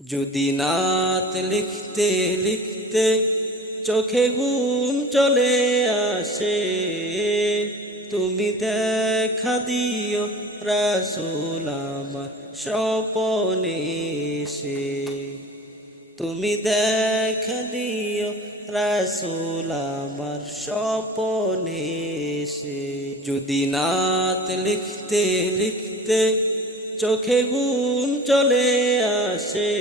যদি নাত লিখতে লিখতে চোখে ঘুম চলে আসে, তুমি দেখা দিও রাসুল আমার স্বপনে এসে। তুমি দেখা দিও রাসুল স্বপনে এসে। যদি নাত লিখতে লিখতে চোখে ঘুম চলে আসে।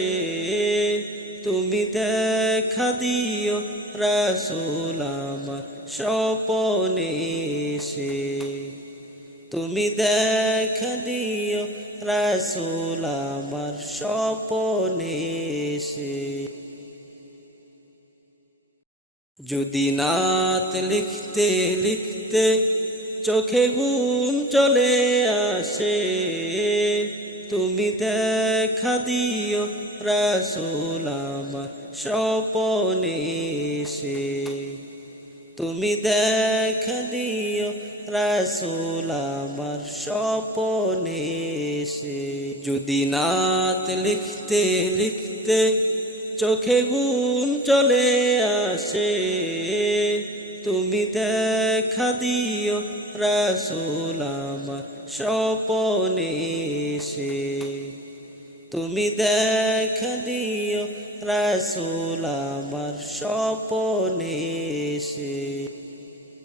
তুমি দেখা দিও রাসুল আমার স্বপনে এসে। তুমি দেখা দিও রাসুল আমার স্বপনে সে যদি নাত লিখতে লিখতে চোখে ঘুম চলে আসে তুমি দেখা দিও রাসুল স্বপনে এসে। তুমি দেখা দিও রাসুল স্বপনে এসে। যদি নাত লিখতে লিখতে চোখে ঘুম চলে আসে তুমি দেখা দিও রাসুল আমার স্বপনে সে তুমি দেখা দিও রাসুল আমার স্বপনে এসে।